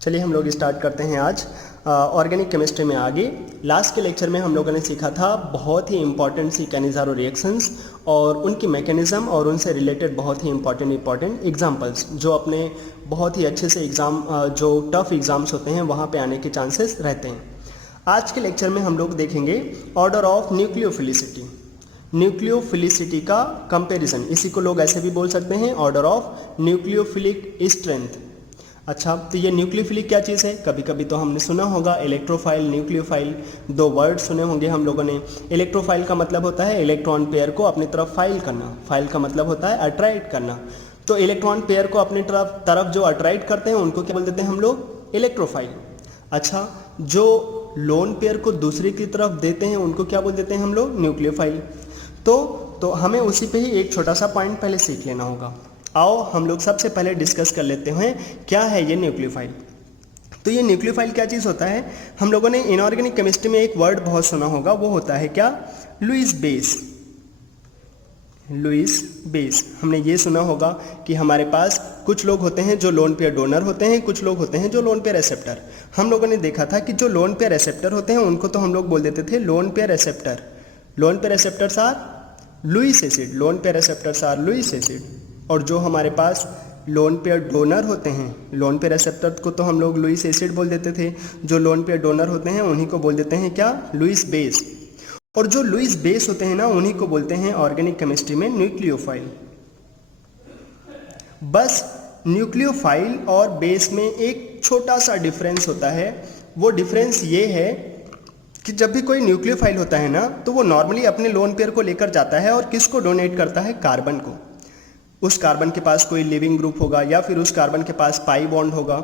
चलिए हम लोग स्टार्ट करते हैं आज ऑर्गेनिक केमिस्ट्री में आगे। लास्ट के लेक्चर में हम लोगों ने सीखा था बहुत ही इंपॉर्टेंट सी कैनिज़ारो रिएक्शंस और उनकी मैकेनिज़्म और उनसे रिलेटेड बहुत ही इंपॉर्टेंट एग्जांपल्स जो अपने बहुत ही अच्छे से एग्ज़ाम जो टफ एग्ज़ाम्स होते हैं वहाँ पे आने के चांसेस रहते हैं। आज के लेक्चर में हम लोग देखेंगे ऑर्डर ऑफ न्यूक्लियोफिलिसिटी। न्यूक्लियोफिलिसिटी का कंपैरिजन, इसी को लोग ऐसे भी बोल सकते हैं ऑर्डर ऑफ न्यूक्लियोफिलिक स्ट्रेंथ। अच्छा, तो ये न्यूक्लियोफिलिक क्या चीज़ है? कभी कभी तो हमने सुना होगा इलेक्ट्रोफाइल, न्यूक्लियोफाइल, दो वर्ड सुने होंगे हम लोगों ने। इलेक्ट्रोफाइल का मतलब होता है इलेक्ट्रॉन पेयर को अपनी तरफ फाइल करना, फाइल का मतलब होता है अट्रैक्ट करना। तो इलेक्ट्रॉन पेयर को अपनी तरफ जो अट्रैक्ट करते हैं उनको क्या बोल देते हैं हम लोग? इलेक्ट्रोफाइल। अच्छा, जो लोन पेयर को दूसरे की तरफ देते हैं उनको क्या बोल देते हैं हम लोग? न्यूक्लियोफाइल। तो हमें उसी पे ही एक छोटा सा पॉइंट पहले सीख लेना होगा। आओ हम लोग सबसे पहले डिस्कस कर लेते हैं क्या है ये न्यूक्लियोफाइल। तो ये न्यूक्लियोफाइल क्या चीज़ होता है? हम लोगों ने इनऑर्गेनिक केमिस्ट्री में एक वर्ड बहुत सुना होगा, वो होता है क्या? Lewis base. लुईस बेस हमने ये सुना होगा कि हमारे पास कुछ लोग होते हैं जो लोन पेयर डोनर होते हैं, कुछ लोग होते हैं जो लोन पेयर एक्सेप्टर। हम लोगों ने देखा था कि जो लोन पेयर एक्सेप्टर होते हैं उनको तो हम लोग बोल देते थे lone pair acceptor. Lone pair acceptors are Lewis acid, lone pair acceptors are Lewis acid. और जो हमारे पास लोन पेयर डोनर होते हैं, लोन पेयर एक्सेप्टर को तो हम लोग लुईस एसिड बोल देते थे, जो लोन पेयर डोनर होते हैं उन्हीं को बोल देते हैं क्या? Lewis base. और जो लुईस बेस होते हैं ना उन्हीं को बोलते हैं ऑर्गेनिक केमिस्ट्री में न्यूक्लियोफाइल। बस न्यूक्लियोफाइल और बेस में एक छोटा सा डिफरेंस होता है। वो डिफरेंस ये है कि जब भी कोई न्यूक्लियोफाइल होता है ना तो वो नॉर्मली अपने लोन पेयर को लेकर जाता है और किसको डोनेट करता है? कार्बन को। उस कार्बन के पास कोई लिविंग ग्रुप होगा या फिर उस कार्बन के पास पाई बॉन्ड होगा।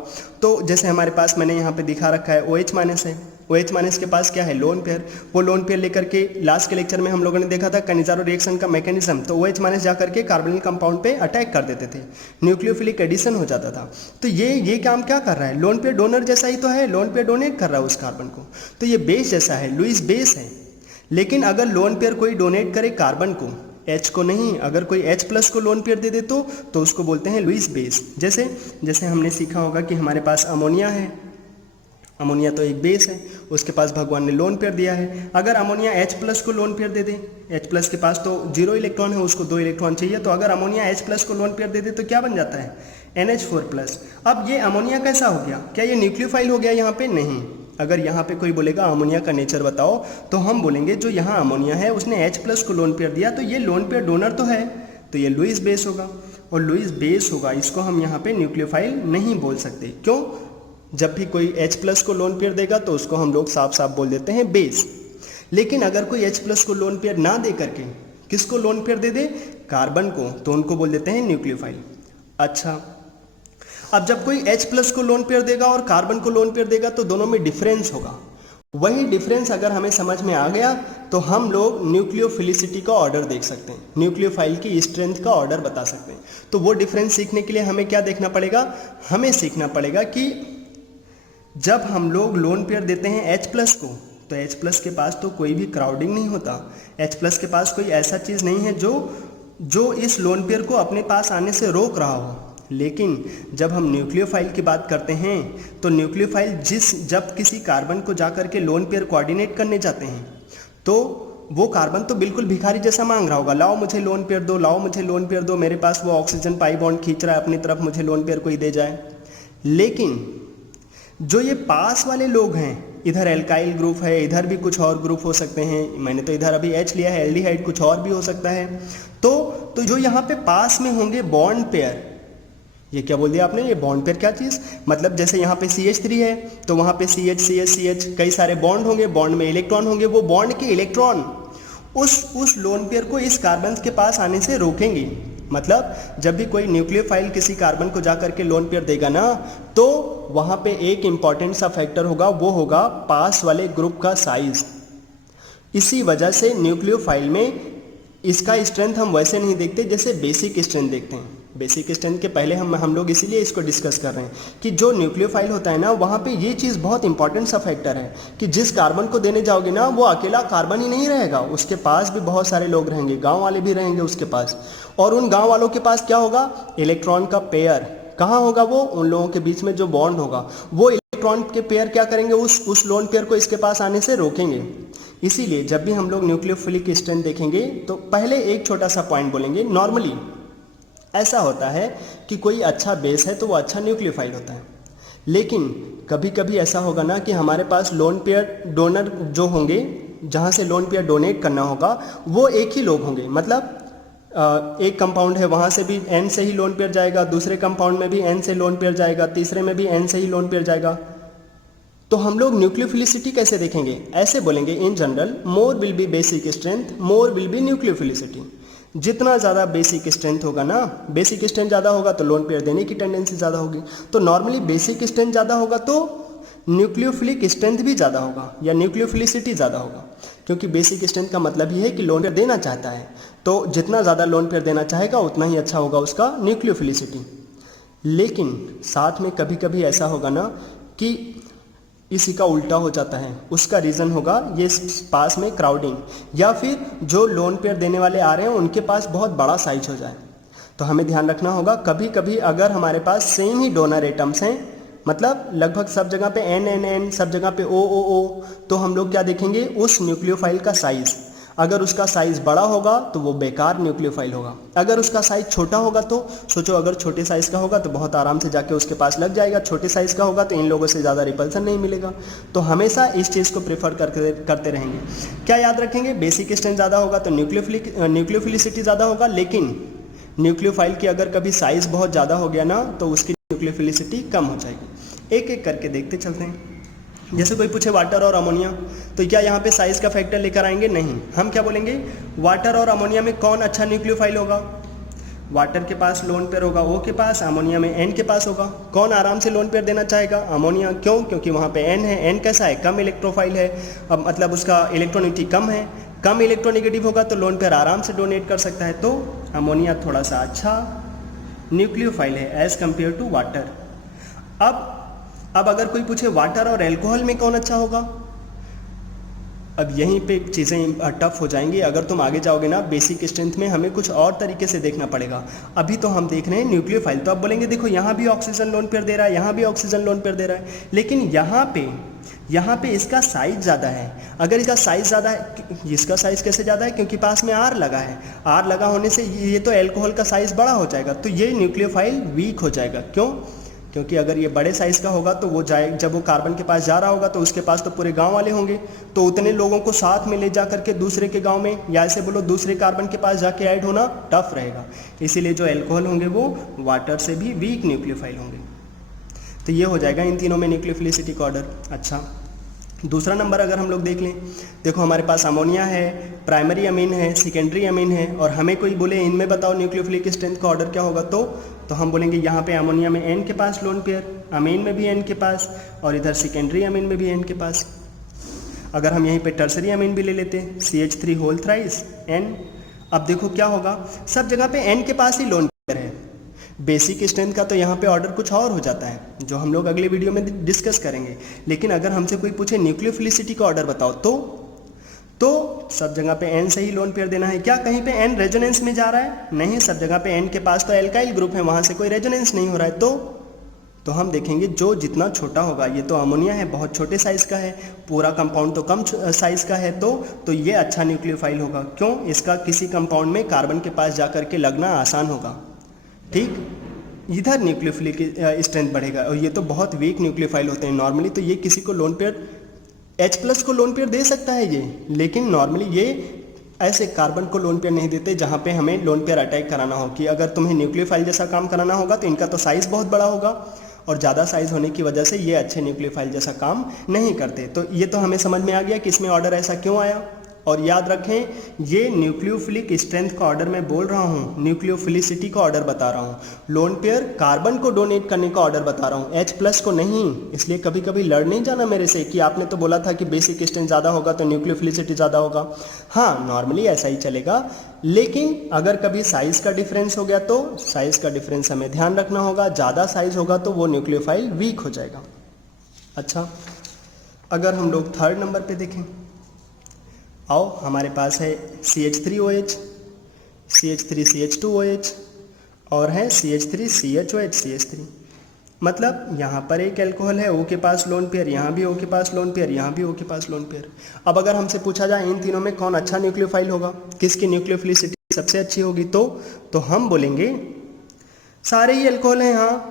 तो जैसे हमारे पास मैंने यहाँ पे दिखा रखा है OH- है, OH- के पास क्या है? Lone pair. वो लोन पेयर लेकर के लास्ट के लेक्चर में हम लोगों ने देखा था कैनिज़ारो रिएक्शन का मैकेनिज्म। तो OH- जाकर के कार्बोनिल कंपाउंड पे अटैक कर देते थे, न्यूक्लियोफिलिक एडिशन हो जाता था। तो ये काम क्या कर रहा है? लोन पेयर डोनर जैसा ही तो है, लोन पेयर डोनेट कर रहा है उस कार्बन को। तो ये बेस जैसा है, लुईस बेस है। लेकिन अगर लोन पेयर कोई डोनेट करे कार्बन को, H को नहीं, अगर कोई H+ को लोन पेयर दे दे तो उसको बोलते हैं लुईस बेस। जैसे हमने सीखा होगा कि हमारे पास अमोनिया है, अमोनिया तो एक बेस है, उसके पास भगवान ने लोन पेयर दिया है। अगर अमोनिया H+ को लोन पेयर दे दे, H+ के पास तो 0 इलेक्ट्रॉन है, उसको 2 इलेक्ट्रॉन चाहिए, तो अगर अमोनिया H+ को लोन पेयर दे दे तो क्या बन जाता है? NH4+। अब ये अमोनिया कैसा हो गया? क्या ये न्यूक्लियोफाइल हो गया यहाँ पे? नहीं। अगर यहाँ पे कोई बोलेगा अमोनिया का नेचर बताओ, तो हम बोलेंगे जो यहाँ अमोनिया है उसने H+ को लोन पेयर दिया, तो ये लोन पेयर डोनर तो है, तो ये लुईस बेस होगा। और लुईस बेस होगा, इसको हम यहाँ पे न्यूक्लियोफाइल नहीं बोल सकते। क्यों? जब भी कोई H+ को लोन पेयर देगा तो उसको हम लोग साफ साफ बोल देते हैं बेस। लेकिन अगर कोई H+ को लोन पेयर ना दे करके किसको लोन पेयर दे दे? कार्बन को, तो उनको बोल देते हैं न्यूक्लियोफाइल। अच्छा, अब जब कोई H+ को लोन पेयर देगा और कार्बन को लोन पेयर देगा तो दोनों में डिफरेंस होगा। वही डिफरेंस अगर हमें समझ में आ गया तो हम लोग न्यूक्लियोफिलिसिटी का ऑर्डर देख सकते हैं, न्यूक्लियोफाइल की स्ट्रेंथ का ऑर्डर बता सकते हैं। तो वो डिफरेंस सीखने के लिए हमें क्या देखना पड़ेगा? हमें सीखना पड़ेगा कि जब हम लोग लोन पेयर देते हैं H+ को, तो H+ के पास तो कोई भी क्राउडिंग नहीं होता, H+ के पास कोई ऐसा चीज़ नहीं है जो इस लोन पेयर को अपने पास आने से रोक रहा हो। लेकिन जब हम न्यूक्लियोफाइल की बात करते हैं तो न्यूक्लियोफाइल जब किसी कार्बन को जाकर के लोन पेयर कोऑर्डिनेट करने जाते हैं तो वो कार्बन तो बिल्कुल भिखारी जैसा मांग रहा होगा, लाओ मुझे लोन पेयर दो, लाओ मुझे लोन पेयर दो, मेरे पास वो ऑक्सीजन पाई बॉन्ड खींच रहा है अपनी तरफ, मुझे लोन पेयर कोई दे जाए। लेकिन जो ये पास वाले लोग हैं, इधर एल्काइल ग्रुप है, इधर भी कुछ और ग्रुप हो सकते हैं, मैंने तो इधर अभी H लिया है, एल्डिहाइड कुछ और भी हो सकता है। तो जो यहाँ पे पास में होंगे बॉन्ड पेयर, ये क्या बोल दिया आपने? ये बॉन्ड पेयर क्या चीज़? मतलब जैसे यहाँ पे CH3 है तो वहाँ पे CH कई सारे बॉन्ड होंगे, बॉन्ड में इलेक्ट्रॉन होंगे, वो बॉन्ड के इलेक्ट्रॉन उस लोन पेयर को इस कार्बन के पास आने से रोकेंगे। मतलब जब भी कोई न्यूक्लियोफाइल किसी कार्बन को जाकर के लोन पेयर देगा ना तो वहाँ पे एक इंपॉर्टेंट सा फैक्टर होगा, वो होगा पास वाले ग्रुप का साइज। इसी वजह से न्यूक्लियोफाइल में इसका स्ट्रेंथ हम वैसे नहीं देखते जैसे बेसिक स्ट्रेंथ देखते हैं। बेसिक स्ट्रेंथ के पहले हम लोग इसीलिए इसको डिस्कस कर रहे हैं कि जो न्यूक्लियोफाइल होता है ना वहाँ पे ये चीज़ बहुत इंपॉर्टेंट सा फैक्टर है कि जिस कार्बन को देने जाओगे ना वो अकेला कार्बन ही नहीं रहेगा, उसके पास भी बहुत सारे लोग रहेंगे, गांव वाले भी रहेंगे उसके पास। और उन गांव वालों के पास क्या होगा? इलेक्ट्रॉन का पेयर, कहाँ होगा वो? उन लोगों के बीच में जो बॉन्ड होगा वो इलेक्ट्रॉन के पेयर क्या करेंगे, उस लोन पेयर को इसके पास आने से रोकेंगे। इसीलिए जब भी हम लोग न्यूक्लियोफिलिक स्ट्रेंथ देखेंगे तो पहले एक छोटा सा पॉइंट बोलेंगे। नॉर्मली ऐसा होता है कि कोई अच्छा बेस है तो वो अच्छा न्यूक्लियोफाइल होता है, लेकिन कभी कभी ऐसा होगा ना कि हमारे पास लोन पेयर डोनर जो होंगे, जहाँ से लोन पेयर डोनेट करना होगा वो एक ही लोग होंगे। मतलब एक कंपाउंड है वहाँ से भी एन से ही लोन पेयर जाएगा, दूसरे कंपाउंड में भी एन से लोन पेयर जाएगा, तीसरे में भी एन से ही लोन पेयर जाएगा। तो हम लोग न्यूक्लियोफिलिसिटी कैसे देखेंगे? ऐसे बोलेंगे in general, more will be basic strength, more will be nucleophilicity. जितना ज़्यादा बेसिक स्ट्रेंथ होगा ना, बेसिक स्ट्रेंथ ज़्यादा होगा तो लोन पेयर देने की टेंडेंसी ज़्यादा होगी। तो नॉर्मली बेसिक स्ट्रेंथ ज़्यादा होगा तो न्यूक्लियोफिलिक स्ट्रेंथ भी ज़्यादा होगा या न्यूक्लियोफिलिसिटी ज़्यादा होगा, क्योंकि बेसिक स्ट्रेंथ का मतलब ही है कि लोन पेयर देना चाहता है, तो जितना ज़्यादा लोन पेयर देना चाहेगा उतना ही अच्छा होगा उसका न्यूक्लियोफिलिसिटी। लेकिन साथ में कभी कभी ऐसा होगा ना कि इसी का उल्टा हो जाता है। उसका रीज़न होगा ये पास में क्राउडिंग, या फिर जो लोन पेयर देने वाले आ रहे हैं उनके पास बहुत बड़ा साइज हो जाए। तो हमें ध्यान रखना होगा, कभी कभी अगर हमारे पास सेम ही डोनर एटम्स हैं, मतलब लगभग सब जगह पे एन एन एन, सब जगह पे ओ ओ ओ, तो हम लोग क्या देखेंगे, उस न्यूक्लियोफाइल का साइज़। अगर उसका साइज़ बड़ा होगा तो वो बेकार न्यूक्लियोफाइल होगा। अगर उसका साइज़ छोटा होगा तो सोचो, अगर छोटे साइज़ का होगा तो बहुत आराम से जाके उसके पास लग जाएगा, छोटे साइज़ का होगा तो इन लोगों से ज़्यादा रिपल्सन नहीं मिलेगा। तो हमेशा इस चीज़ को प्रेफर करते रहेंगे। क्या याद रखेंगे? बेसिक स्ट्रेंथ ज़्यादा होगा तो न्यूक्लियोफिलिसिटी ज़्यादा होगा, लेकिन न्यूक्लियोफाइल की अगर कभी साइज़ बहुत ज़्यादा हो गया ना तो उसकी न्यूक्लियोफिलिसिटी कम हो जाएगी। एक एक करके देखते चलते हैं। जैसे कोई पूछे वाटर और अमोनिया, तो क्या यहाँ पे साइज़ का फैक्टर लेकर आएंगे? नहीं। हम क्या बोलेंगे, वाटर और अमोनिया में कौन अच्छा न्यूक्लियोफाइल होगा? वाटर के पास लोन पेयर होगा O के पास, अमोनिया में N के पास होगा। कौन आराम से लोन पेयर देना चाहेगा? अमोनिया। क्यों? क्योंकि वहाँ पे N है। N कैसा है? कम इलेक्ट्रोफाइल है, अब मतलब उसका इलेक्ट्रॉनिटी कम है, कम इलेक्ट्रोनेगेटिव होगा तो लोन पेयर आराम से डोनेट कर सकता है। तो अमोनिया थोड़ा सा अच्छा न्यूक्लियोफाइल है एज कम्पेयर टू वाटर। अब अगर कोई पूछे वाटर और एल्कोहल में कौन अच्छा होगा, अब यहीं पे चीज़ें टफ हो जाएंगी। अगर तुम आगे जाओगे ना बेसिक स्ट्रेंथ में, हमें कुछ और तरीके से देखना पड़ेगा। अभी तो हम देख रहे हैं न्यूक्लियोफाइल, तो अब बोलेंगे देखो यहाँ भी ऑक्सीजन लोन पेयर दे रहा है, यहाँ भी ऑक्सीजन लोन पेयर दे रहा है, लेकिन यहाँ पे इसका साइज ज़्यादा है। अगर इसका साइज ज़्यादा है, इसका साइज कैसे ज़्यादा है? क्योंकि पास में आर लगा है, आर लगा होने से ये तो एल्कोहल का साइज़ बड़ा हो जाएगा, तो ये न्यूक्लियोफाइल वीक हो जाएगा। क्यों? क्योंकि अगर ये बड़े साइज़ का होगा तो वो जब वो कार्बन के पास जा रहा होगा तो उसके पास तो पूरे गांव वाले होंगे, तो उतने लोगों को साथ में ले जा करके दूसरे के गांव में, या ऐसे बोलो दूसरे कार्बन के पास जाके ऐड होना टफ रहेगा। इसीलिए जो एल्कोहल होंगे वो वाटर से भी वीक न्यूक्लियोफाइल होंगे। तो ये हो जाएगा इन तीनों में न्यूक्लियोफिलिसिटी का ऑर्डर। अच्छा, दूसरा नंबर अगर हम लोग देख लें, देखो हमारे पास अमोनिया है, प्राइमरी अमीन है, सेकेंडरी अमीन है, और हमें कोई बोले इनमें बताओ न्यूक्लियोफिलिक स्ट्रेंथ का ऑर्डर क्या होगा, तो हम बोलेंगे यहाँ पे अमोनिया में N के पास लोन पेयर, अमीन में भी N के पास, और इधर सेकेंडरी अमीन में भी N के पास। अगर हम यहीं पे टर्सरी अमीन भी ले लेते हैं, CH3 होल थ्राइस N, अब देखो क्या होगा, सब जगह पे N के पास ही लोन पेयर है। बेसिक स्ट्रेंथ का तो यहाँ पे ऑर्डर कुछ और हो जाता है, जो हम लोग अगले वीडियो में डिस्कस करेंगे। लेकिन अगर हमसे कोई पूछे न्यूक्लियोफिलिसिटी का ऑर्डर बताओ, तो सब जगह पे N से ही लोन पेयर देना है। क्या कहीं पे N रेजोनेंस में जा रहा है? नहीं, सब जगह पे N के पास तो एल्काइल ग्रुप है, वहाँ से कोई रेजोनेंस नहीं हो रहा है। तो हम देखेंगे जो जितना छोटा होगा, ये तो अमोनिया है बहुत छोटे साइज़ का है, पूरा कंपाउंड तो कम साइज़ का है, तो ये अच्छा न्यूक्लियोफाइल होगा। क्यों? इसका किसी कंपाउंड में कार्बन के पास जा करके लगना आसान होगा। ठीक, इधर न्यूक्लियोफिलिक स्ट्रेंथ बढ़ेगा, और ये तो बहुत वीक न्यूक्लियोफाइल होते हैं नॉर्मली, तो ये किसी को लोन पेयर H+ को लोन पेयर दे सकता है ये, लेकिन नॉर्मली ये ऐसे कार्बन को लोन पेयर नहीं देते जहाँ पे हमें लोन पेयर अटैक कराना हो। कि अगर तुम्हें न्यूक्लियोफाइल जैसा काम कराना होगा तो इनका तो साइज़ बहुत बड़ा होगा, और ज़्यादा साइज़ होने की वजह से ये अच्छे न्यूक्लियोफाइल जैसा काम नहीं करते। तो ये तो हमें समझ में आ गया कि इसमें ऑर्डर ऐसा क्यों आया। और याद रखें, ये न्यूक्लियोफिलिक स्ट्रेंथ का ऑर्डर मैं बोल रहा हूँ, न्यूक्लियोफिलिसिटी का ऑर्डर बता रहा हूँ, लोन पेयर कार्बन को डोनेट करने का ऑर्डर बता रहा हूँ, H+ को नहीं। इसलिए कभी कभी लड़ नहीं जाना मेरे से कि आपने तो बोला था कि बेसिक स्ट्रेंथ ज़्यादा होगा तो न्यूक्लियोफिलिसिटी ज़्यादा होगा। हाँ, नॉर्मली ऐसा ही चलेगा, लेकिन अगर कभी साइज़ का डिफरेंस हो गया तो साइज़ का डिफरेंस हमें ध्यान रखना होगा। ज़्यादा साइज़ होगा तो वो न्यूक्लियोफाइल वीक हो जाएगा। अच्छा, अगर हम लोग थर्ड नंबर पे देखें, आओ, हमारे पास है CH3OH, CH3CH2OH और है CH3 CHOH CH3। मतलब यहाँ पर एक एल्कोहल है, O के पास लोन पेयर, यहाँ भी O के पास लोन पेयर, यहाँ भी O के पास लोन पेयर। अब अगर हमसे पूछा जाए इन तीनों में कौन अच्छा न्यूक्लियोफाइल होगा, किसकी न्यूक्लियोफिलिसिटी सबसे अच्छी होगी, तो हम बोलेंगे सारे ही एल्कोहल हैं यहाँ,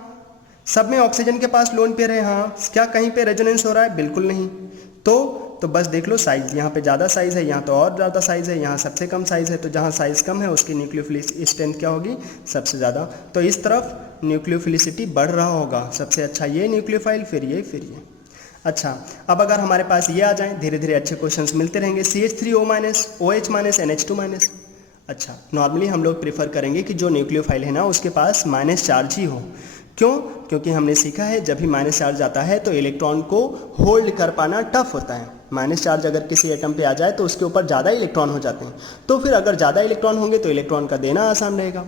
सब में ऑक्सीजन के पास लोन पेयर है। हाँ, क्या कहीं पे रेजोनेंस हो रहा है? बिल्कुल नहीं। तो बस देख लो साइज, यहाँ पे ज़्यादा साइज है, यहाँ तो और ज़्यादा साइज है, यहाँ सबसे कम साइज है। तो जहाँ साइज कम है उसकी न्यूक्लियोफिलिक स्ट्रेंथ क्या होगी? सबसे ज़्यादा। तो इस तरफ न्यूक्लियोफिलिसिटी बढ़ रहा होगा, सबसे अच्छा ये न्यूक्लियोफाइल, फिर ये, फिर ये। अच्छा, अब अगर हमारे पास ये आ जाए, धीरे धीरे अच्छे क्वेश्चंस मिलते रहेंगे। CH3O-, OH-, NH2-। अच्छा, नॉर्मली हम लोग प्रेफर करेंगे कि जो न्यूक्लियोफाइल है ना उसके पास माइनस चार्ज ही हो। क्यों? क्योंकि हमने सीखा है जब भी माइनस चार्ज आता है तो इलेक्ट्रॉन को होल्ड कर पाना टफ होता है। माइनस चार्ज अगर किसी एटम पे आ जाए तो उसके ऊपर ज़्यादा इलेक्ट्रॉन हो जाते हैं, तो फिर अगर ज़्यादा इलेक्ट्रॉन होंगे तो इलेक्ट्रॉन का देना आसान रहेगा।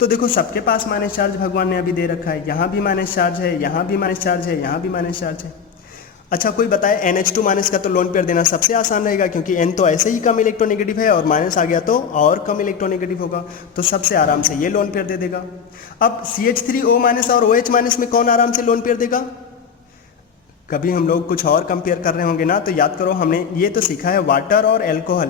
तो देखो सबके पास माइनस चार्ज भगवान ने अभी दे रखा है, यहाँ भी माइनस चार्ज है, यहाँ भी माइनस चार्ज है, यहाँ भी माइनस चार्ज है। अच्छा, कोई बताए NH2- का तो लोन पेयर देना सबसे आसान रहेगा, क्योंकि N तो ऐसे ही कम इलेक्ट्रोनेगेटिव है और माइनस आ गया तो और कम इलेक्ट्रोनेगेटिव होगा, तो सबसे आराम से ये लोन पेयर दे देगा। अब CH3O- और OH- में कौन आराम से लोन पेयर देगा? कभी हम लोग कुछ और कंपेयर कर रहे होंगे ना, तो याद करो हमने ये तो सीखा है वाटर और एल्कोहल,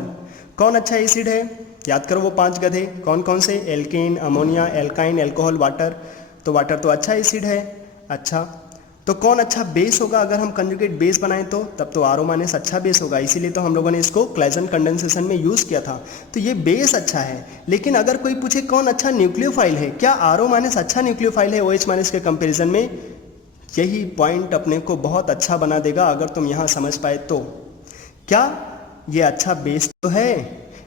कौन अच्छा एसिड है? याद करो वो 5 गधे कौन कौन से? Alkane, ammonia, alkyne, alcohol, water. तो वाटर तो अच्छा एसिड है। अच्छा, तो कौन अच्छा बेस होगा? अगर हम कंजुगेट बेस बनाएं तो तब तो RO- अच्छा बेस होगा, इसीलिए तो हम लोगों ने इसको क्लाइजन कंडेंसेशन में यूज़ किया था। तो ये बेस अच्छा है। लेकिन अगर कोई पूछे कौन अच्छा न्यूक्लियोफाइल है, क्या RO- अच्छा न्यूक्लियोफाइल है OH- के कंपेरिजन में? यही पॉइंट अपने को बहुत अच्छा बना देगा अगर तुम यहाँ समझ पाए तो। क्या ये अच्छा बेस तो है,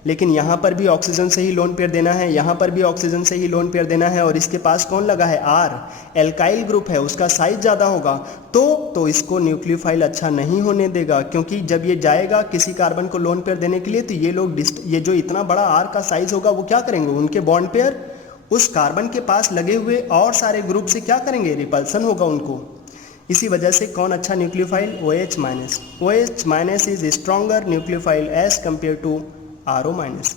लेकिन यहाँ पर भी ऑक्सीजन से ही लोन पेयर देना है, यहाँ पर भी ऑक्सीजन से ही लोन पेयर देना है, और इसके पास कौन लगा है? R, एल्काइल ग्रुप है, उसका साइज ज़्यादा होगा, तो इसको न्यूक्लियोफाइल अच्छा नहीं होने देगा। क्योंकि जब ये जाएगा किसी कार्बन को लोन पेयर देने के लिए तो ये लोग ये जो इतना बड़ा R का साइज होगा वो क्या करेंगे? उनके बॉन्ड पेयर उस कार्बन के पास लगे हुए और सारे ग्रुप से क्या करेंगे? रिपल्सन होगा उनको। इसी वजह से कौन अच्छा nucleophile? OH-। OH- is stronger nucleophile as compare to RO-।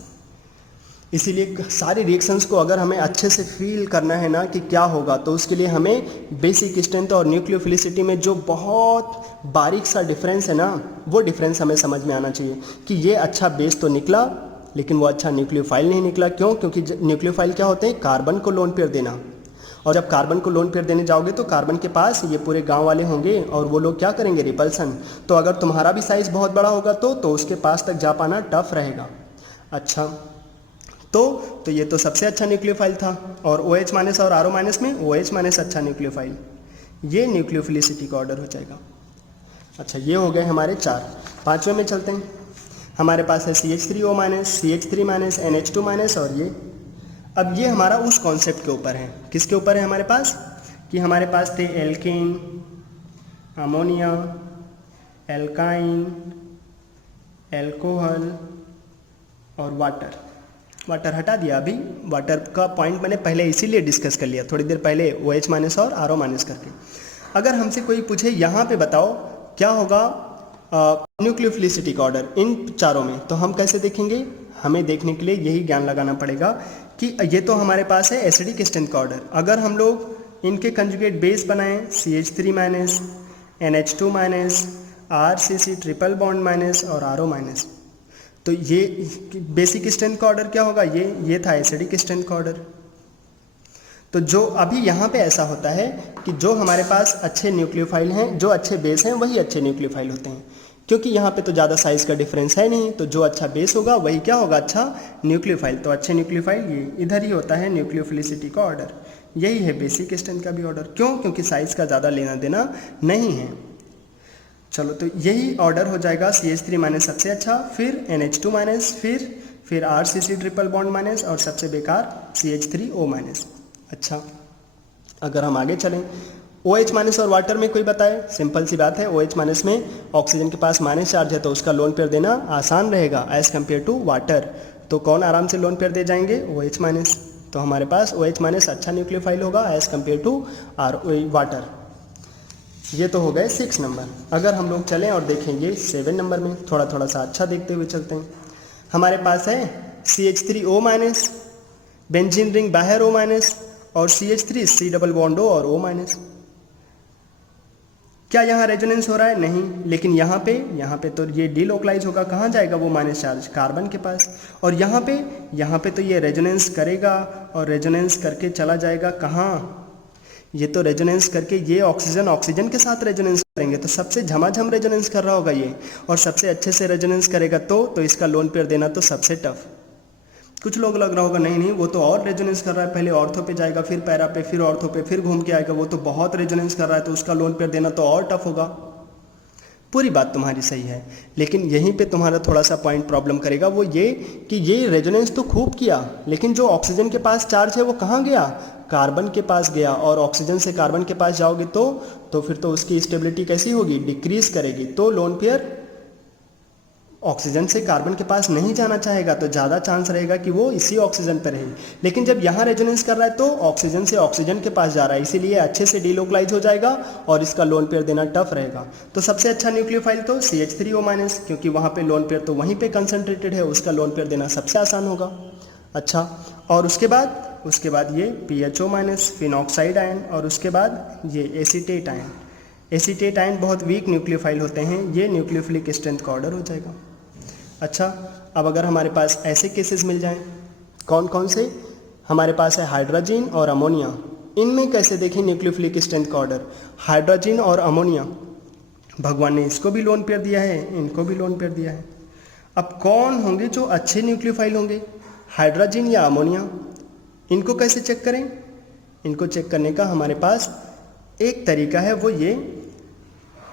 इसीलिए सारी रिएक्शंस को अगर हमें अच्छे से फील करना है ना कि क्या होगा, तो उसके लिए हमें बेसिक स्ट्रेंथ और न्यूक्लियोफिलिसिटी में जो बहुत बारीक सा डिफरेंस है ना, वो डिफरेंस हमें समझ में आना चाहिए कि ये अच्छा बेस तो निकला लेकिन वो अच्छा न्यूक्लियोफाइल नहीं निकला। क्यों? क्योंकि न्यूक्लियोफाइल क्या होते हैं? कार्बन को लोन पेयर देना, और जब कार्बन को लोन पेयर देने जाओगे तो कार्बन के पास ये पूरे गांव वाले होंगे और वो लोग क्या करेंगे? रिपल्सन। तो अगर तुम्हारा भी साइज बहुत बड़ा होगा तो उसके पास तक जा पाना टफ रहेगा। अच्छा, तो ये तो सबसे अच्छा न्यूक्लियोफाइल था, और OH- और RO- में OH- अच्छा न्यूक्लियोफाइल। ये न्यूक्लियोफिलिसिटी का ऑर्डर हो जाएगा। अच्छा, ये हो गए हमारे 4। 5वें में चलते हैं। हमारे पास है CH3O-, CH3- NH2- और ये। अब ये हमारा उस कॉन्सेप्ट के ऊपर है। किसके ऊपर है हमारे पास? कि हमारे पास थे एल्केन, अमोनिया, एल्काइन, एल्कोहल और वाटर। वाटर हटा दिया, अभी वाटर का पॉइंट मैंने पहले इसीलिए डिस्कस कर लिया थोड़ी देर पहले OH- और RO- करके। अगर हमसे कोई पूछे यहाँ पे बताओ क्या होगा न्यूक्लियोफिलिसिटी का ऑर्डर इन चारों में, तो हम कैसे देखेंगे? हमें देखने के लिए यही ज्ञान लगाना पड़ेगा कि ये तो हमारे पास है एसिडिक स्ट्रेंथ का ऑर्डर। अगर हम लोग इनके कंजुगेट बेस बनाएं CH3-, NH2-, RCC triple bond minus और RO-, तो ये बेसिक स्ट्रेंथ का ऑर्डर क्या होगा? ये था एसिडिक स्ट्रेंथ का ऑर्डर। तो जो अभी यहाँ पे ऐसा होता है कि जो हमारे पास अच्छे न्यूक्लियोफाइल हैं, जो अच्छे बेस हैं, वही अच्छे न्यूक्लियोफाइल होते हैं, क्योंकि यहाँ पे तो ज़्यादा साइज़ का डिफरेंस है नहीं। तो जो अच्छा बेस होगा वही क्या होगा? अच्छा न्यूक्लियोफाइल। तो अच्छे न्यूक्लियोफाइल ये इधर ही होता है न्यूक्लियोफिलिसिटी का ऑर्डर। यही है बेसिक स्ट्रेंथ का भी ऑर्डर। क्यों? क्योंकि साइज़ का ज़्यादा लेना देना नहीं है। चलो, तो यही ऑर्डर हो जाएगा। CH3- सबसे अच्छा, फिर NH2-, फिर RCC ट्रिपल बॉन्ड माइनस, और सबसे बेकार CH3O-। अच्छा, अगर हम आगे चलें OH- और वाटर में कोई बताए? सिंपल सी बात है, OH- में ऑक्सीजन के पास माइनस चार्ज है तो उसका लोन पेयर देना आसान रहेगा एज़ कम्पेयर टू वाटर। तो कौन आराम से लोन पेयर दे जाएंगे? OH-। तो हमारे पास OH- अच्छा न्यूक्लियोफाइल होगा एज़ कम्पेयर टू वाटर। ये तो हो गए 6 नंबर। अगर हम लोग चलें और देखें ये 7 नंबर में, थोड़ा थोड़ा सा अच्छा देखते हुए चलते हैं। हमारे पास है CH3O-, बेंजीन रिंग बाहर O-, और CH3 C double bond O और O माइनस। क्या यहाँ रेजोनेंस हो रहा है? नहीं। लेकिन यहाँ पे तो ये डीलोकलाइज होगा, कहाँ जाएगा वो माइनस चार्ज? कार्बन के पास। और यहाँ पे तो ये रेजोनेंस करेगा और रेजोनेंस करके चला जाएगा कहाँ? ये तो रेजोनेंस करके ये ऑक्सीजन के साथ रेजोनेंस करेंगे, तो सबसे झमाझम रेजोनेंस कर रहा होगा ये, और सबसे अच्छे से रेजोनेंस करेगा तो इसका लोन पेयर देना तो सबसे टफ। कुछ लोग लग रहा होगा नहीं वो तो और रेजोनेंस कर रहा है, पहले ऑर्थो पे जाएगा, फिर पैरा पे, फिर ऑर्थो पे, फिर घूम के आएगा, वो तो बहुत रेजोनेंस कर रहा है, तो उसका लोन पेयर देना तो और टफ होगा। पूरी बात तुम्हारी सही है, लेकिन यहीं पे तुम्हारा थोड़ा सा पॉइंट प्रॉब्लम करेगा, वो ये कि ये रेजोनेंस तो खूब किया, लेकिन जो ऑक्सीजन के पास चार्ज है वो कहाँ गया? कार्बन के पास गया। और ऑक्सीजन से कार्बन के पास जाओगे तो फिर तो उसकी स्टेबिलिटी कैसी होगी? डिक्रीज करेगी। तो लोन पेयर ऑक्सीजन से कार्बन के पास नहीं जाना चाहेगा, तो ज़्यादा चांस रहेगा कि वो इसी ऑक्सीजन पर रहे। लेकिन जब यहाँ रेजोनेंस कर रहा है तो ऑक्सीजन से ऑक्सीजन के पास जा रहा है, इसीलिए अच्छे से डीलोकलाइज हो जाएगा और इसका लोन पेयर देना टफ रहेगा। तो सबसे अच्छा न्यूक्लियोफाइल तो CH3O-, क्योंकि वहाँ पे लोन पेयर तो वहीं पे कंसंट्रेटेड है, उसका लोन पेयर देना सबसे आसान होगा। अच्छा, और उसके बाद ये PHO-, फिनॉक्साइड आयन, और उसके बाद ये एसीटेट आयन। एसीटेट आयन बहुत वीक न्यूक्लियोफाइल होते हैं, ये न्यूक्लियोफिलिक स्ट्रेंथ का ऑर्डर हो जाएगा। अच्छा, अब अगर हमारे पास ऐसे केसेस मिल जाएं, कौन कौन से? हमारे पास है हाइड्रोजन और अमोनिया। इनमें कैसे देखें न्यूक्लियोफिलिक स्ट्रेंथ का ऑर्डर? हाइड्रोजन और अमोनिया, भगवान ने इसको भी लोन पेयर दिया है, इनको भी लोन पेयर दिया है। अब कौन होंगे जो अच्छे न्यूक्लियोफाइल होंगे, हाइड्रोजन या अमोनिया? इनको कैसे चेक करें? इनको चेक करने का हमारे पास एक तरीका है, वो ये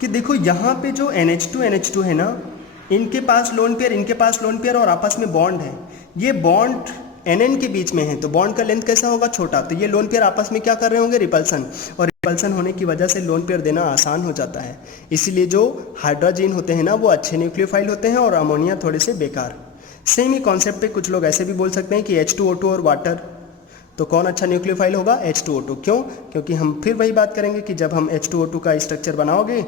कि देखो यहाँ पे जो NH2 है ना, इनके पास लोन पेयर, इनके पास लोन पेयर, और आपस में बॉन्ड है। ये बॉन्ड NN के बीच में है, तो बॉन्ड का लेंथ कैसा होगा? छोटा। तो ये लोन पेयर आपस में क्या कर रहे होंगे? रिपल्सन। और रिपल्सन होने की वजह से लोन पेयर देना आसान हो जाता है। इसीलिए जो हाइड्रोजन होते हैं ना, वो अच्छे न्यूक्लियोफाइल होते हैं, और अमोनिया थोड़े से बेकार। सेम ही कॉन्सेप्ट पे कुछ लोग ऐसे भी बोल सकते हैं कि H2O2 और वाटर, तो कौन अच्छा न्यूक्लियोफाइल होगा? H2O2। क्यों? क्योंकि हम फिर वही बात करेंगे कि जब हम H2O2 का स्ट्रक्चर बनाओगे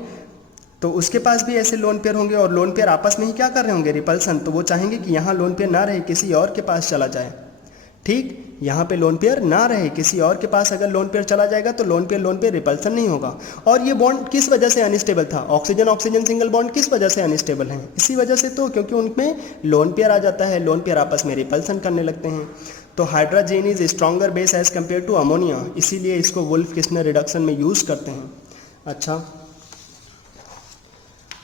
तो उसके पास भी ऐसे लोन पेयर होंगे, और लोन पेयर आपस में ही क्या कर रहे होंगे? रिपल्सन। तो वो चाहेंगे कि यहाँ लोन पेयर ना रहे, किसी और के पास चला जाए। ठीक, यहाँ पे लोन पेयर ना रहे, किसी और के पास अगर लोन पेयर चला जाएगा तो लोन पेयर रिपल्सन नहीं होगा। और ये बॉन्ड किस वजह से अनस्टेबल था? ऑक्सीजन सिंगल बॉन्ड किस वजह से अनस्टेबल है? इसी वजह से, तो क्योंकि उनमें लोन पेयर आ जाता है, लोन पेयर आपस में रिपल्सन करने लगते हैं। तो hydrogen is stronger base as compare to ammonia, इसीलिए इसको वुल्फ-किस्नर रिडक्शन में यूज़ करते हैं। अच्छा,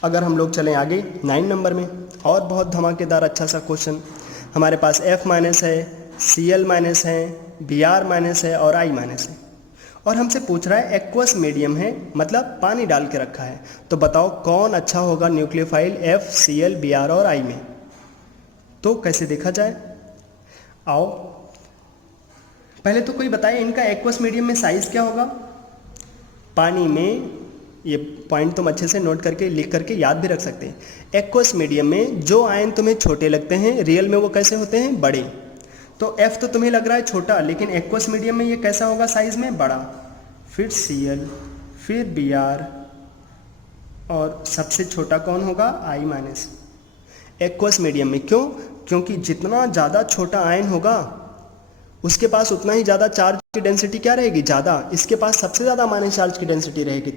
अगर हम लोग चलें आगे 9 नंबर में, और बहुत धमाकेदार अच्छा सा क्वेश्चन। हमारे पास F- है, Cl- है, Br- है और I- है, और हमसे पूछ रहा है एक्वस मीडियम है, मतलब पानी डाल के रखा है। तो बताओ कौन अच्छा होगा न्यूक्लियोफाइल F, Cl, Br और I में? तो कैसे देखा जाए? आओ, पहले तो कोई बताए इनका एक्वस मीडियम में साइज क्या होगा? पानी में, ये पॉइंट तुम अच्छे से नोट करके लिख करके याद भी रख सकते हैं। एक्वस मीडियम में जो आयन तुम्हें छोटे लगते हैं, रियल में वो कैसे होते हैं? बड़े। तो F तो तुम्हें लग रहा है छोटा, लेकिन एक्वस मीडियम में ये कैसा होगा साइज में? बड़ा। फिर Cl, फिर Br, और सबसे छोटा कौन होगा? I-। एक्वस मीडियम में क्यों? क्योंकि जितना ज़्यादा छोटा आयन होगा उसके पास उतना ही ज़्यादा चार्ज की डेंसिटी क्या रहेगी? ज़्यादा। इसके पास सबसे ज़्यादा माइनस चार्ज की डेंसिटी रहेगी।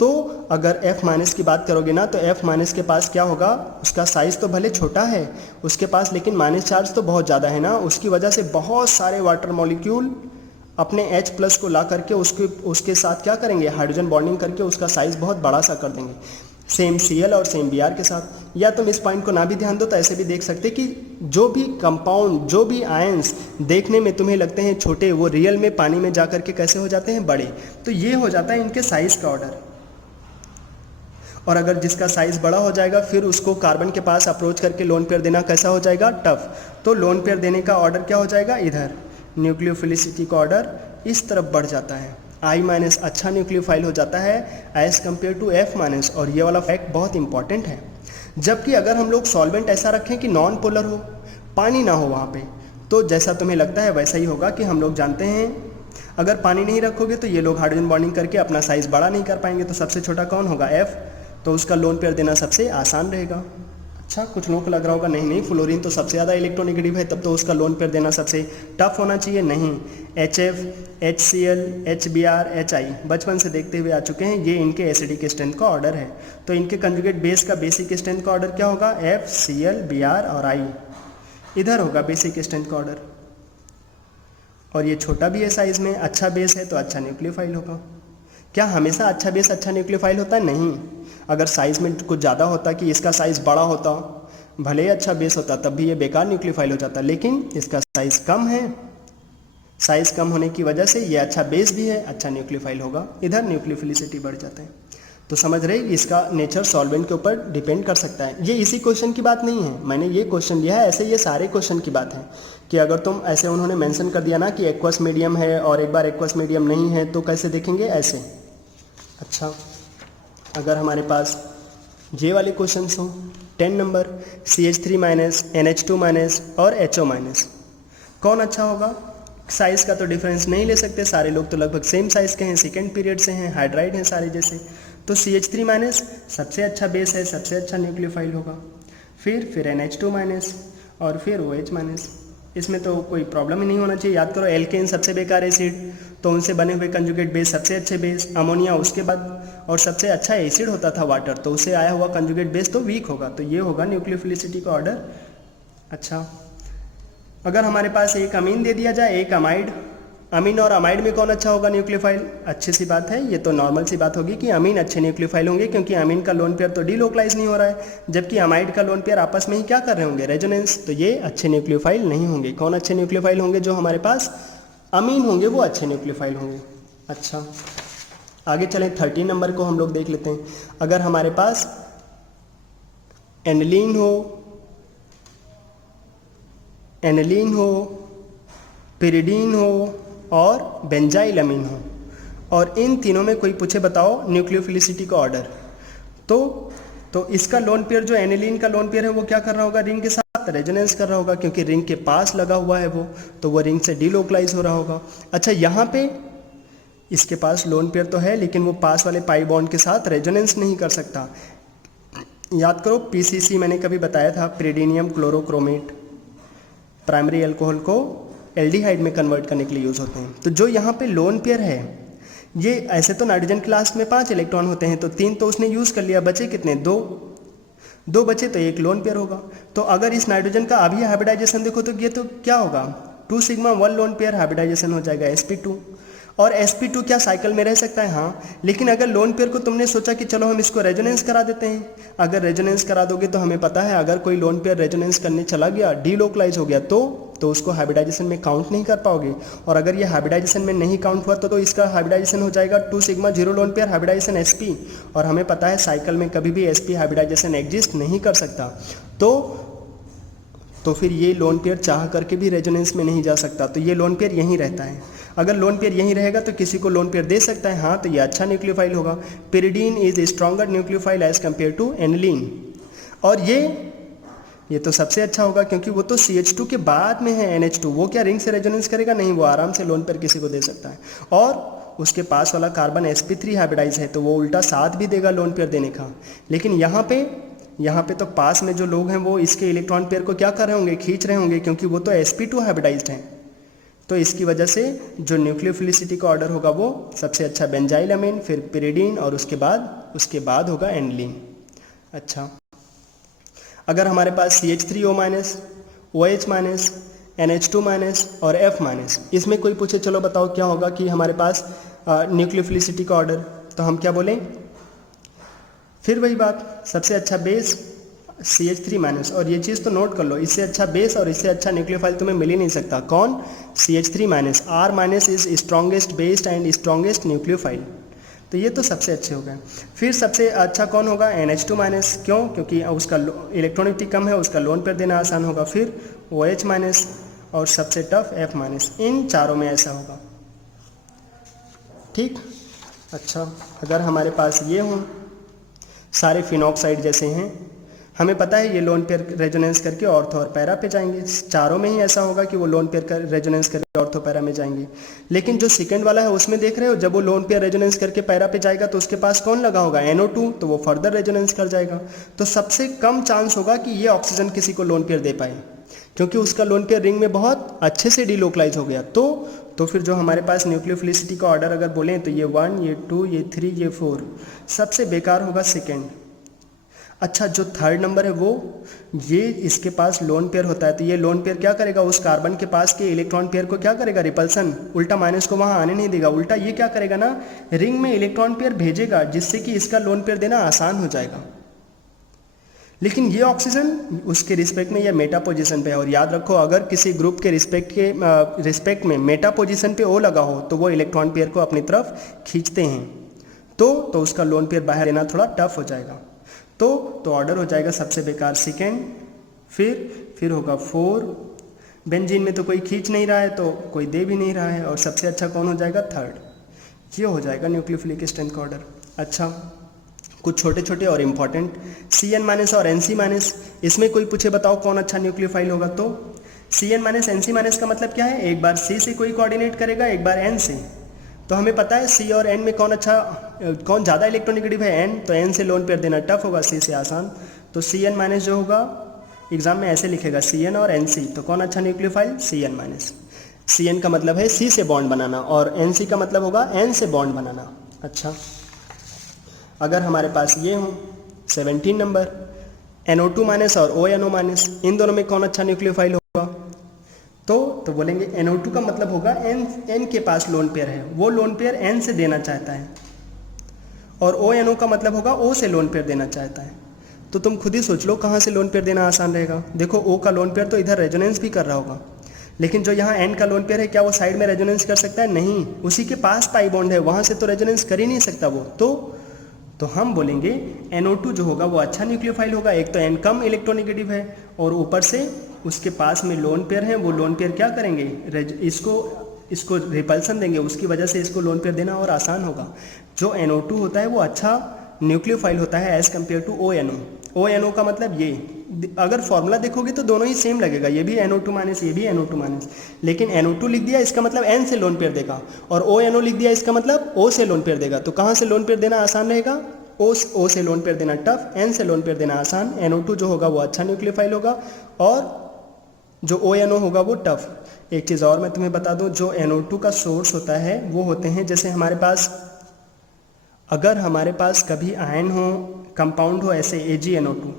तो अगर F- की बात करोगे ना, तो F- के पास क्या होगा? उसका साइज़ तो भले छोटा है उसके पास, लेकिन माइनस चार्ज तो बहुत ज़्यादा है ना। उसकी वजह से बहुत सारे वाटर मॉलिक्यूल अपने H+ को ला करके उसके साथ क्या करेंगे? हाइड्रोजन बॉन्डिंग करके उसका साइज़ बहुत बड़ा सा कर देंगे। सेम Cl और सेम Br के साथ। या तुम इस पॉइंट को ना भी ध्यान दो तो ऐसे भी देख सकते कि जो भी कंपाउंड, जो भी आयंस देखने में तुम्हें लगते हैं छोटे, वो रियल में पानी में जा करके कैसे हो जाते हैं? बड़े। तो ये हो जाता है इनके साइज़ का ऑर्डर। और अगर जिसका साइज़ बड़ा हो जाएगा, फिर उसको कार्बन के पास अप्रोच करके लोन पेयर देना कैसा हो जाएगा? टफ। तो लोन पेयर देने का ऑर्डर क्या हो जाएगा? इधर न्यूक्लियोफिलिसिटी का ऑर्डर इस तरफ बढ़ जाता है। I- अच्छा न्यूक्लियोफाइल हो जाता है एज़ कम्पेयर टू F-, और ये वाला फैक्ट बहुत इंपॉर्टेंट है। जबकि अगर हम लोग सॉल्वेंट ऐसा रखें कि नॉन पोलर हो, पानी ना हो वहाँ पे, तो जैसा तुम्हें लगता है वैसा ही होगा कि हम लोग जानते हैं अगर पानी नहीं रखोगे तो ये लोग हाइड्रोजन बॉन्डिंग करके अपना साइज़ बड़ा नहीं कर पाएंगे। तो सबसे छोटा कौन होगा? F। तो उसका लोन पेयर देना सबसे आसान रहेगा। अच्छा, कुछ लोगों को लग रहा होगा नहीं नहीं फ्लोरीन तो सबसे ज़्यादा इलेक्ट्रोनेगेटिव है, तब तो उसका लोन पेयर देना सबसे टफ होना चाहिए। नहीं, HF, HCl, HBr, HI बचपन से देखते हुए आ चुके हैं, ये इनके एसिडिक स्ट्रेंथ का ऑर्डर है। तो इनके कंजुगेट बेस का बेसिक स्ट्रेंथ का ऑर्डर क्या होगा? F, Cl, Br और I। इधर होगा बेसिक स्ट्रेंथ का ऑर्डर। और ये छोटा भी है साइज में, अच्छा बेस है तो अच्छा न्यूक्लियोफाइल होगा। क्या हमेशा अच्छा बेस अच्छा न्यूक्लियोफाइल होता है? नहीं। अगर साइज में कुछ ज़्यादा होता कि इसका साइज़ बड़ा होता, भले ही अच्छा बेस होता, तब भी ये बेकार न्यूक्लियोफाइल हो जाता, लेकिन इसका साइज़ कम है, साइज़ कम होने की वजह से ये अच्छा बेस भी है, अच्छा न्यूक्लियोफाइल होगा, इधर न्यूक्लियोफिलिसिटी बढ़ जाते हैं। तो समझ रहे, इसका नेचर सॉल्वेंट के ऊपर डिपेंड कर सकता है। ये इसी क्वेश्चन की बात नहीं है, मैंने ये क्वेश्चन लिया है, ऐसे ये सारे क्वेश्चन की बात है कि अगर तुम ऐसे उन्होंने मेंशन कर दिया ना कि एक्वस मीडियम है और एक बार एक्वस मीडियम नहीं है, तो कैसे देखेंगे? ऐसे। अच्छा, अगर हमारे पास ये वाले क्वेश्चन हो 10 नंबर CH3- NH2- और HO-, कौन अच्छा होगा? साइज़ का तो डिफरेंस नहीं ले सकते, सारे लोग तो लगभग सेम साइज़ के हैं, सेकेंड पीरियड से हैं, हाइड्राइड हैं सारे जैसे। तो CH3- सबसे अच्छा बेस है, सबसे अच्छा न्यूक्लियोफाइल होगा। फिर NH2- और फिर OH-। इसमें तो कोई प्रॉब्लम ही नहीं होना चाहिए। याद करो, एल्केन सबसे बेकार एसिड, तो उनसे बने हुए कंजुगेट बेस सबसे अच्छे बेस, अमोनिया उसके बाद, और सबसे अच्छा एसिड होता था वाटर, तो उससे आया हुआ कंजुगेट बेस तो वीक होगा। तो ये होगा न्यूक्लियोफिलिसिटी का ऑर्डर। अच्छा, अगर हमारे पास एक अमीन दे दिया जाए, एक अमाइड, अमीन और अमाइड में कौन अच्छा होगा न्यूक्लियोफाइल? अच्छी सी बात है, ये तो नॉर्मल सी बात होगी कि अमीन अच्छे न्यूक्लियोफाइल होंगे, क्योंकि अमीन का लोन पेयर तो डीलोकलाइज नहीं हो रहा है, जबकि अमाइड का लोन पेयर आपस में ही क्या कर रहे होंगे? रेजोनेंस। तो ये अच्छे न्यूक्लियोफाइल नहीं होंगे। कौन अच्छे न्यूक्लियोफाइल होंगे? जो हमारे पास अमीन होंगे वो अच्छे न्यूक्लियोफाइल होंगे। अच्छा, आगे चलें, 13 नंबर को हम लोग देख लेते हैं। अगर हमारे पास एनिलीन हो, पिरिडीन हो और बेंजाइल अमीन हो, और इन तीनों में कोई पूछे बताओ न्यूक्लियोफिलिसिटी का ऑर्डर, तो इसका लोन पेयर, जो एनिलीन का लोन पेयर है, वो क्या कर रहा होगा? रिंग के साथ रेजोनेंस कर रहा होगा, क्योंकि रिंग के पास लगा हुआ है वो, तो वो रिंग से डीलोकलाइज हो रहा होगा। अच्छा, यहाँ पे इसके पास लोन पेयर तो है, लेकिन वो पास वाले पाई बॉन्ड के साथ रेजोनेंस नहीं कर सकता। याद करो, PCC मैंने कभी बताया था, पिरिडीनियम क्लोरोक्रोमेट, प्राइमरी अल्कोहल को एल्डिहाइड में कन्वर्ट करने के लिए यूज़ होते हैं। तो जो यहाँ पे लोन पेयर है, ये ऐसे तो नाइट्रोजन क्लास में 5 इलेक्ट्रॉन होते हैं, तो 3 तो उसने यूज़ कर लिया, बचे कितने? 2 बचे, तो एक लोन पेयर होगा। तो अगर इस नाइट्रोजन का अभी हाइब्रिडाइजेशन देखो तो ये तो क्या होगा? 2 सिग्मा 1 लोन पेयर हाइब्रिडाइजेशन हो जाएगा sp2, और sp2 क्या साइकिल में रह सकता है? हाँ, लेकिन अगर लोन पेयर को तुमने सोचा कि चलो हम इसको रेजोनेंस करा देते हैं, अगर रेजोनेंस करा दोगे तो हमें पता है अगर कोई लोन पेयर रेजोनेंस करने चला गया, डीलोकलाइज हो गया, तो उसको हाइब्रिडाइजेशन में काउंट नहीं कर पाओगे। और अगर ये हाइब्रिडाइजेशन में नहीं काउंट हुआ तो इसका हाइब्रिडाइजेशन हो जाएगा 2 sigma 0 lone pair hybridisation sp, और हमें पता है साइकिल में कभी भी sp हाइब्रिडाइजेशन एग्जिस्ट नहीं कर सकता। तो फिर ये लोन पेयर चाह करके भी रेजोनेंस में नहीं जा सकता, तो ये लोन पेयर यहीं रहता है। अगर लोन पेयर यहीं रहेगा तो किसी को लोन पेयर दे सकता है, हाँ, तो ये अच्छा न्यूक्लियोफाइल होगा। Pyridine is stronger nucleophile as compare to aniline, और ये तो सबसे अच्छा होगा, क्योंकि वो तो CH2 के बाद में है NH2, वो क्या रिंग से रेजोनेंस करेगा? नहीं, वो आराम से लोन पेयर किसी को दे सकता है। और उसके पास वाला कार्बन sp3 हाइब्रिडाइज है, तो वो उल्टा साथ भी देगा लोन पेयर देने का। लेकिन यहाँ पे तो पास में जो लोग हैं वो इसके इलेक्ट्रॉन पेयर को क्या कर रहे होंगे? खींच रहे होंगे, क्योंकि वो तो sp2 हाइब्रिडाइज्ड है। तो इसकी वजह से जो न्यूक्लियोफिलिसिटी का ऑर्डर होगा वो सबसे अच्छा बेंजाइल अमीन, फिर पिरिडीन, और उसके बाद होगा एनिलीन। अच्छा, अगर हमारे पास CH3O-, OH-, NH2- और F-, इसमें कोई पूछे चलो बताओ क्या होगा कि हमारे पास न्यूक्लियोफिलिसिटी का ऑर्डर, तो हम क्या बोलें? फिर वही बात, सबसे अच्छा बेस CH3-, और ये चीज़ तो नोट कर लो, इससे अच्छा बेस और इससे अच्छा न्यूक्लियोफाइल तुम्हें मिल ही नहीं सकता। कौन? CH3-, R- is strongest based and strongest nucleophile, तो ये तो सबसे अच्छे हो गए। फिर सबसे अच्छा कौन होगा? NH2-, क्यों? क्योंकि उसका इलेक्ट्रॉनिटी कम है, उसका लोन पेयर देना आसान होगा। फिर OH-, और सबसे टफ F-, इन चारों में ऐसा होगा। ठीक। अच्छा, अगर हमारे पास ये हों, सारे फिनॉक्साइड जैसे हैं, हमें पता है ये लोन पेयर रेजोनेंस करके ऑर्थो और पैरा पे जाएंगे, चारों में ही ऐसा होगा कि वो लोन पेयर का रेजोनेंस करके ऑर्थो पैरा में जाएंगे। लेकिन जो सेकंड वाला है उसमें देख रहे हो, जब वो लोन पेयर रेजोनेंस करके पैरा पे जाएगा तो उसके पास कौन लगा होगा, NO2, तो वो फर्दर रेजोनेंस कर जाएगा। तो सबसे कम चांस होगा कि ये ऑक्सीजन किसी को लोन पेयर दे पाए, क्योंकि उसका लोन पेयर रिंग में बहुत अच्छे से डिलोकलाइज हो गया। तो फिर जो हमारे पास न्यूक्लियोफिलिसिटी का ऑर्डर अगर बोलें तो ये 1, ये 2, ये 3, ये 4, सबसे बेकार होगा सेकेंड। अच्छा, जो थर्ड नंबर है वो ये इसके पास लोन पेयर होता है, तो ये लोन पेयर क्या करेगा, उस कार्बन के पास के इलेक्ट्रॉन पेयर को क्या करेगा, रिपल्सन, उल्टा माइनस को वहाँ आने नहीं देगा। उल्टा ये क्या करेगा ना, रिंग में इलेक्ट्रॉन पेयर भेजेगा, जिससे कि इसका लोन पेयर देना आसान हो जाएगा। लेकिन ये ऑक्सीजन उसके रिस्पेक्ट में या मेटा पोजीशन पे है। और याद रखो, अगर किसी ग्रुप के रिस्पेक्ट में मेटा पोजीशन पे O लगा हो तो वो इलेक्ट्रॉन पेयर को अपनी तरफ खींचते हैं, तो उसका लोन पेयर बाहर देना थोड़ा टफ हो जाएगा। तो ऑर्डर हो जाएगा सबसे बेकार सेकेंड, फिर होगा 4, बेंजीन में तो कोई खींच नहीं रहा है तो कोई दे भी नहीं रहा है, और सबसे अच्छा कौन हो जाएगा, थर्ड। ये हो जाएगा न्यूक्लियोफिलिक स्ट्रेंथ का ऑर्डर। अच्छा, कुछ छोटे छोटे और इम्पॉर्टेंट, CN- और NC-, इसमें कोई पूछे बताओ कौन अच्छा न्यूक्लियोफाइल होगा, तो CN- NC- का मतलब क्या है, एक बार C से कोई कोऑर्डिनेट करेगा, एक बार N से। तो हमें पता है C और N में कौन ज़्यादा इलेक्ट्रोनेगेटिव है, N, तो N से लोन पेयर देना टफ होगा, C से आसान। तो CN- जो होगा एग्जाम में ऐसे लिखेगा, CN और NC, तो कौन अच्छा न्यूक्लियोफाइल, CN-। CN का मतलब है C से बॉन्ड बनाना, और NC का मतलब होगा N से बॉन्ड बनाना। अच्छा, अगर हमारे पास ये हो 17 नंबर, NO2- और ONO-, इन दोनों में कौन अच्छा न्यूक्लियोफाइल होगा, तो बोलेंगे NO2 का मतलब होगा N के पास लोन पेयर है, वो लोन पेयर N से देना चाहता है, और ONO का मतलब होगा O से लोन पेयर देना चाहता है। तो तुम खुद ही सोच लो कहाँ से लोन पेयर देना आसान रहेगा। देखो, O का लोन पेयर तो इधर रेजोनेंस भी कर रहा होगा, लेकिन जो यहाँ N का लोन पेयर है, क्या वो साइड में रेजोनेंस कर सकता है, नहीं, उसी के पास पाई बॉन्ड है, वहाँ से तो रेजोनेंस कर ही नहीं सकता वो। तो हम बोलेंगे NO2 जो होगा वो अच्छा न्यूक्लियोफाइल होगा। एक तो N कम इलेक्ट्रोनेगेटिव है, और ऊपर से उसके पास में लोन पेयर हैं, वो लोन पेयर क्या करेंगे, इसको रिपल्सन देंगे, उसकी वजह से इसको लोन पेयर देना और आसान होगा। जो NO2 होता है वो अच्छा न्यूक्लियोफाइल होता है as compare to ONO। ONO का मतलब ये, अगर फॉर्मूला देखोगे तो दोनों ही सेम लगेगा, ये भी NO2-, ये भी NO2-, लेकिन NO2 लिख दिया इसका मतलब N से लोन पेयर देगा, और ONO लिख दिया इसका मतलब O से लोन पेयर देगा। तो कहाँ से लोन पेयर देना आसान रहेगा, O से लोन पेयर देना टफ, N से लोन पेयर देना आसान। NO2 जो होगा वो अच्छा न्यूक्लियोफाइल होगा, और जो ONO होगा वो टफ। एक चीज़ और मैं तुम्हें बता दूं, जो NO2 का सोर्स होता है वो होते हैं, जैसे हमारे पास, अगर हमारे पास कभी आयन हो, कंपाउंड हो ऐसे AgNO2,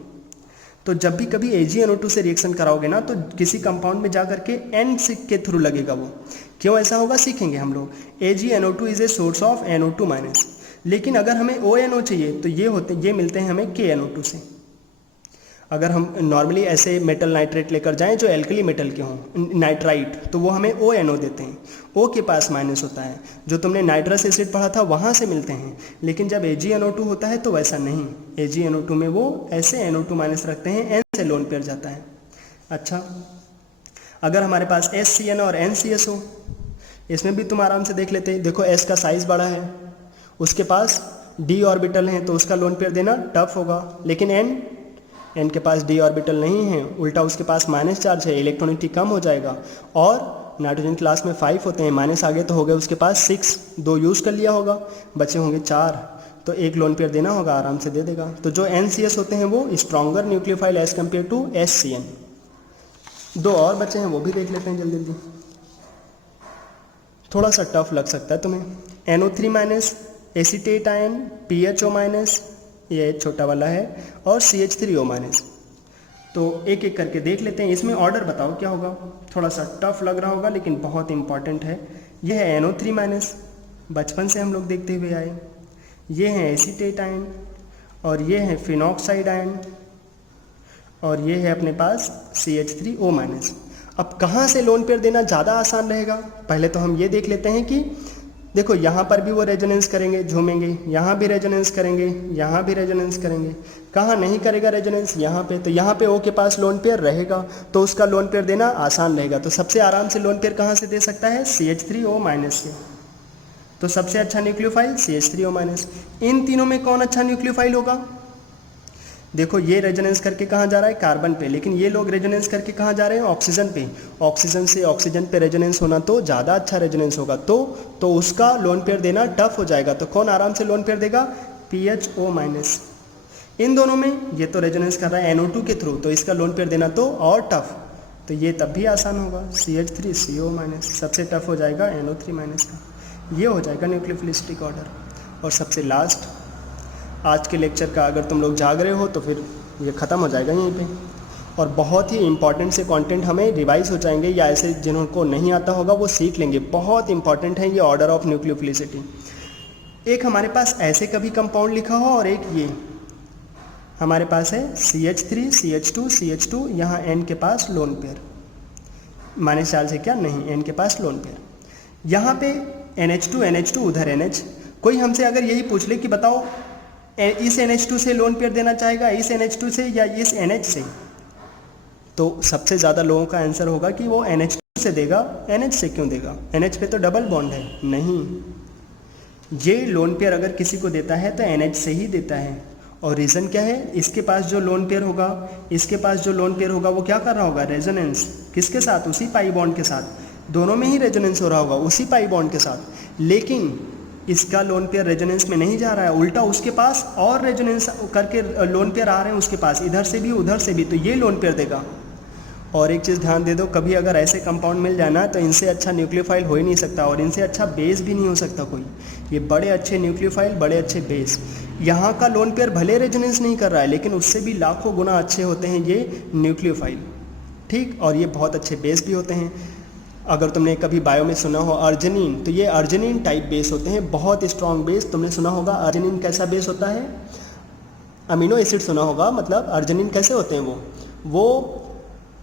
तो जब भी कभी AgNO2 से रिएक्शन कराओगे ना, तो किसी कंपाउंड में जा करके N के थ्रू लगेगा वो। क्यों ऐसा होगा सीखेंगे हम लोग। AgNO2 is a source of NO2-, लेकिन अगर हमें ONO चाहिए तो ये मिलते हैं हमें KNO2 से। अगर हम नॉर्मली ऐसे मेटल नाइट्रेट लेकर जाएं जो एल्कली मेटल के हों, नाइट्राइट, तो वो हमें ONO देते हैं, O के पास माइनस होता है। जो तुमने नाइट्रस एसिड पढ़ा था वहाँ से मिलते हैं, लेकिन जब AgNO2 होता है तो वैसा नहीं। AgNO2 में वो ऐसे NO2- रखते हैं, N से लोन पेयर जाता है। अच्छा, अगर हमारे पास SCN और NCS हो, इसमें भी तुम आराम से देख लेते हैं। देखो, S का साइज़ बड़ा है, उसके पास D ऑर्बिटल हैं, तो उसका लोन पेयर देना टफ होगा। लेकिन N के पास D ऑर्बिटल नहीं है, उल्टा उसके पास माइनस चार्ज है, इलेक्ट्रॉनिटी कम हो जाएगा। और नाइट्रोजन क्लास में 5 होते हैं, माइनस आगे तो हो गए उसके पास 6, 2 यूज़ कर लिया होगा, बचे होंगे 4, तो एक लोन पेयर देना होगा, आराम से दे देगा। तो जो NCS होते हैं वो stronger nucleophile as compare to SCN। 2 और बचे हैं, वो भी देख लेते हैं जल्दी जल्दी, थोड़ा सा टफ लग सकता है तुम्हें। NO3-, एसीटेट आयन, PHO-, ये छोटा वाला है, और CH3O-। तो एक एक करके देख लेते हैं। इसमें ऑर्डर बताओ क्या होगा, थोड़ा सा टफ लग रहा होगा लेकिन बहुत इंपॉर्टेंट है। ये है NO3-, बचपन से हम लोग देखते हुए आए। ये है एसीटेट आयन, और ये है फिनॉक्साइड आयन, और ये है अपने पास CH3O-। अब कहाँ से लोन पेयर देना ज़्यादा आसान रहेगा, पहले तो हम ये देख लेते हैं कि देखो, यहाँ पर भी वो रेजोनेंस करेंगे, झूमेंगे, यहाँ भी रेजोनेंस करेंगे, यहाँ भी रेजोनेंस करेंगे। कहाँ नहीं करेगा रेजोनेंस, यहाँ पे। तो यहाँ पे O के पास लोन पेयर रहेगा, तो उसका लोन पेयर देना आसान रहेगा। तो सबसे आराम से लोन पेयर कहाँ से दे सकता है, CH3O- से। तो सबसे अच्छा न्यूक्लियोफाइल CH3O-। इन तीनों में कौन अच्छा न्यूक्लियोफाइल होगा, देखो ये रेजोनेंस करके कहाँ जा रहा है, कार्बन पे, लेकिन ये लोग रेजोनेंस करके कहाँ जा रहे हैं, ऑक्सीजन पे। ऑक्सीजन से ऑक्सीजन पे रेजोनेंस होना तो ज़्यादा अच्छा रेजोनेंस होगा, तो उसका लोन पेयर देना टफ हो जाएगा। तो कौन आराम से लोन पेयर देगा, PHO-। इन दोनों में ये तो रेजोनेंस कर रहा है NO2 के थ्रू, तो इसका लोन पेयर देना तो और टफ, तो ये तब भी आसान होगा, CH3CO-। सबसे टफ हो जाएगा NO3- का। ये हो जाएगा न्यूक्लियोफिलिसिटी का ऑर्डर। और सबसे लास्ट आज के लेक्चर का अगर तुम लोग जाग रहे हो तो फिर ये ख़त्म हो जाएगा यहीं पे। और बहुत ही इंपॉर्टेंट से कंटेंट हमें रिवाइज हो जाएंगे, या ऐसे जिनको नहीं आता होगा वो सीख लेंगे। बहुत इंपॉर्टेंट है ये ऑर्डर ऑफ न्यूक्लियोफिलिसिटी। एक हमारे पास ऐसे कभी कंपाउंड लिखा हो और एक ये हमारे पास है CH3 CH2 CH2, यहाँ N के पास लोन पेयर, माने चाल से क्या नहीं, N के पास लोन पेयर। यहाँ पे NH2 NH2 उधर NH। कोई हमसे अगर यही पूछ ले कि बताओ इस NH2 से लोन पेयर देना चाहेगा, इस NH2 से या इस NH से, तो सबसे ज़्यादा लोगों का आंसर होगा कि वो NH2 से देगा। NH से क्यों देगा, NH पे तो डबल बॉन्ड है। नहीं, ये लोन पेयर अगर किसी को देता है तो NH से ही देता है। और रीज़न क्या है, इसके पास जो लोन पेयर होगा, इसके पास जो लोन पेयर होगा वो क्या कर रहा होगा, रेजोनेंस किसके साथ, उसी पाई बॉन्ड के साथ। दोनों में ही रेजोनेंस हो रहा होगा उसी पाई बॉन्ड के साथ। लेकिन इसका लोन पेयर रेजोनेंस में नहीं जा रहा है, उल्टा उसके पास और रेजोनेंस करके लोन पेयर आ रहे हैं उसके पास, इधर से भी उधर से भी, तो ये लोन पेयर देगा। और एक चीज़ ध्यान दे दो, कभी अगर ऐसे कंपाउंड मिल जाए ना तो इनसे अच्छा न्यूक्लियोफाइल हो ही नहीं सकता, और इनसे अच्छा बेस भी नहीं हो सकता कोई। ये बड़े अच्छे न्यूक्लियोफाइल, बड़े अच्छे बेस। यहाँ का लोन पेयर भले रेजोनेंस नहीं कर रहा है, लेकिन उससे भी लाखों गुना अच्छे होते हैं ये न्यूक्लियोफाइल, ठीक। और ये बहुत अच्छे बेस भी होते हैं। अगर तुमने कभी बायो में सुना हो अर्जिनिन, तो ये अर्जिनिन टाइप बेस होते हैं, बहुत स्ट्रॉन्ग बेस। तुमने सुना होगा अर्जिनिन कैसा बेस होता है, अमीनो एसिड सुना होगा, मतलब अर्जिनिन कैसे होते हैं,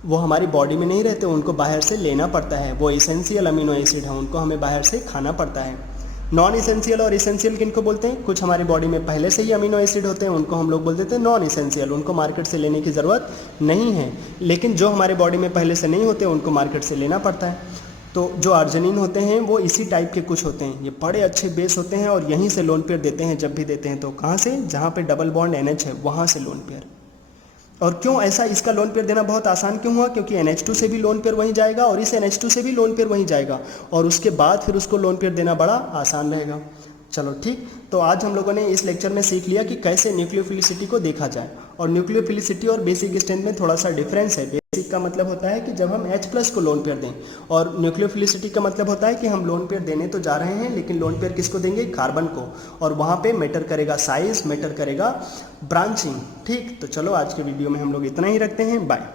वो हमारी बॉडी में नहीं रहते, उनको बाहर से लेना पड़ता है। वो इसेंशियल अमीनो एसिड है, उनको हमें बाहर से खाना पड़ता है। नॉन इसेंशियल और इसेंशियल किनको बोलते हैं, कुछ हमारी बॉडी में पहले से ही अमीनो एसिड होते हैं, उनको हम लोग बोल देते हैं नॉन इसेंशियल, उनको मार्केट से लेने की ज़रूरत नहीं है। लेकिन जो हमारे बॉडी में पहले से नहीं होते उनको मार्केट से लेना पड़ता है। तो जो अर्जिनिन होते हैं वो इसी टाइप के कुछ होते हैं, ये बड़े अच्छे बेस होते हैं, और यहीं से लोन पेयर देते हैं। जब भी देते हैं तो कहाँ से, जहाँ पे डबल बॉन्ड NH है वहाँ से लोन पेयर। और क्यों ऐसा, इसका लोन पेयर देना बहुत आसान क्यों हुआ, क्योंकि NH2 से भी लोन पेयर वहीं जाएगा और इस NH2 से भी लोन पेयर वहीं जाएगा, और उसके बाद फिर उसको लोन पेयर देना बड़ा आसान रहेगा। चलो ठीक, तो आज हम लोगों ने इस लेक्चर में सीख लिया कि कैसे न्यूक्लियोफिलिसिटी को देखा जाए। और न्यूक्लियोफिलिसिटी और बेसिक स्ट्रेंथ में थोड़ा सा डिफरेंस है। बेसिक का मतलब होता है कि जब हम H+ को लोन पेयर दें, और न्यूक्लियोफिलिसिटी का मतलब होता है कि हम लोन पेयर देने तो जा रहे हैं, लेकिन लोन पेयर किसको देंगे, कार्बन को, और वहाँ पे मैटर करेगा साइज, मैटर करेगा ब्रांचिंग। ठीक, तो चलो आज के वीडियो में हम लोग इतना ही रखते हैं, बाय।